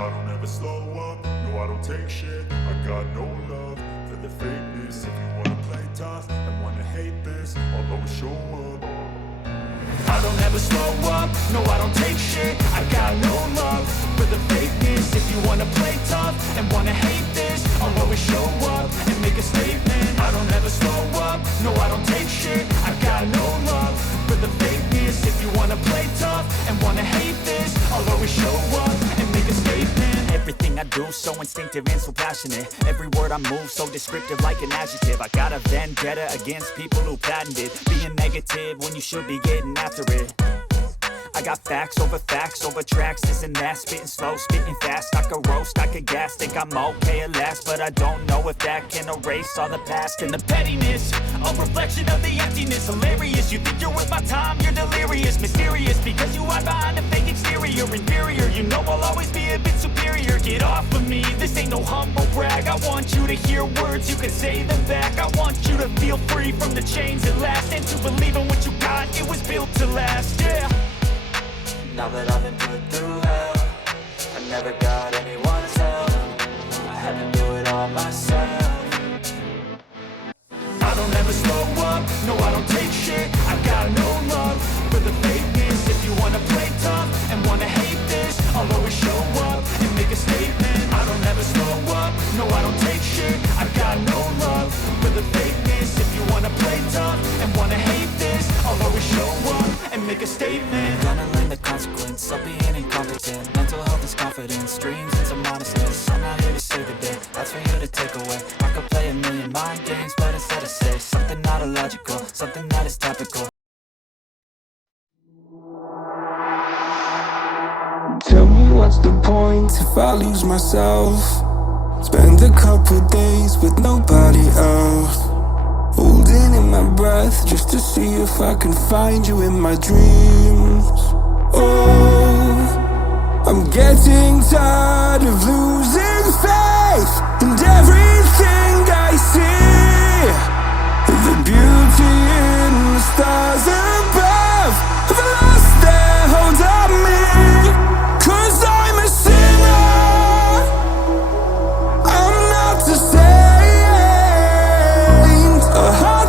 I don't ever slow up, no I don't take shit. I got no love for the fakeness. If you wanna play tough and wanna hate this, I'll always show up. I don't ever slow up, no I don't take shit. I got no love for the fakeness. If you wanna play tough and wanna hate this, I'll always show up and make a statement. I don't ever slow up, no I don't take shit. I got no love for the fakeness. If you wanna play tough and wanna hate this, I'll always show up and make a statement. Everything I do so instinctive and so passionate. Every word I move so descriptive like an adjective. I got a vendetta against people who patented being negative when you should be getting after it. I got facts over tracks, this and that. Spitting slow, spitting fast. I could roast, I could gas. Think I'm okay at last, but I don't know if that can erase all the past. And the pettiness, a reflection of the emptiness. Hilarious, you think you're worth my time, you're delirious. Mysterious, because you hide behind a fake exterior. Inferior, you know I'll always be a bit superior. Get off of me, this ain't no humble brag. I want you to hear words, you can say them back. I want you to feel free from the chains at last, and to believe in what you got, it was built to last, yeah. Now that I've been put through hell, I never got anyone's help. I had to do it all myself. I don't ever slow up, no I don't take shit. I got no love for the fakeness. If you wanna play tough and wanna hate this, I'll always show up and make a statement. I don't ever slow up, no I don't take shit. I got no love for the fakeness. If you wanna play tough and wanna hate this, I'll always show up and make a statement. Gonna learn the consequence of being incompetent. Mental health is confidence, dreams and some honestness. I'm not here to save the day, that's for you to take away. I could play a million mind games, but instead I say something not illogical, something that is topical. Tell me what's the point if I lose myself? Spend a couple days with nobody else, holding in my breath just to see if I can find you in my dreams. Oh, I'm getting tired of losing faith in everything I see. The beauty in the stars above have lost their hold on me. 'Cause I'm a sinner, I'm not a saint. A heart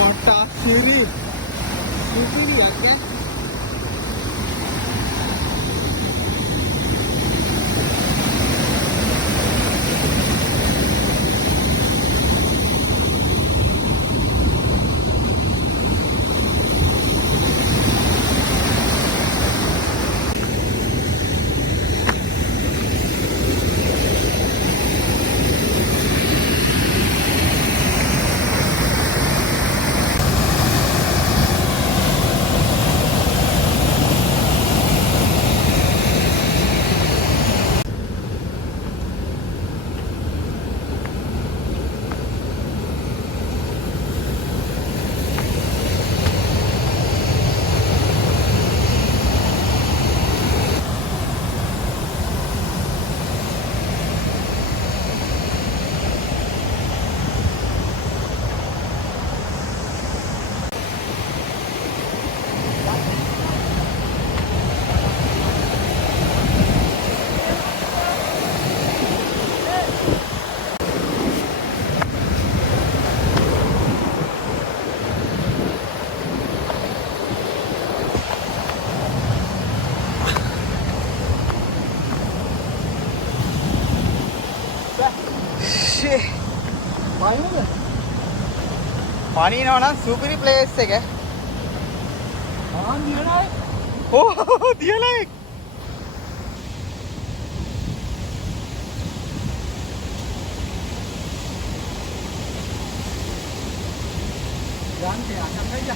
Mata siri, siri ya kan? පනිනවනම් සුපිරි place එක. තියනයි. ඕ තියනයි. යන්නේ අනකයිද?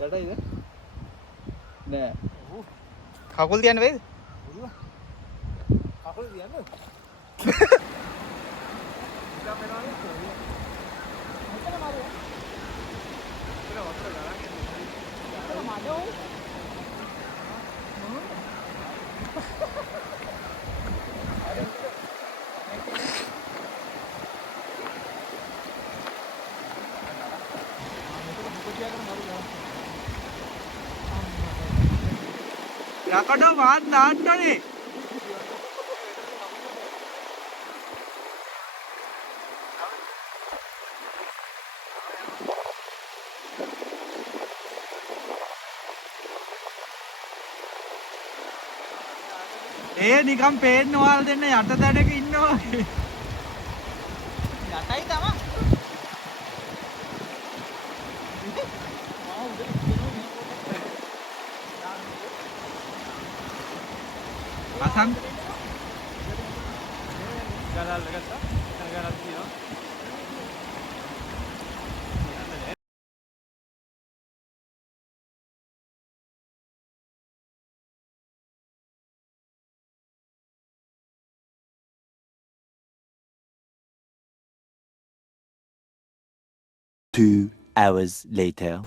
යටයිද? නෑ. කකුල් තියන්න වේද? කකුල් තියන්න. ඉතින් මෙතනනේ කොහේ? මෙතන මාරුවා. ඉතින් වතුර ගලන්නේ. යාර මඩෝ. යකඩ වාත් දාන්නනේ. ඒ නිකම් පේන්න ඔයාලා දෙන්න යට දඩක ඉන්නවා. යටයි තමයි. අසං ගලල් ගත්තා. ගලල් තියනවා. 2 hours later.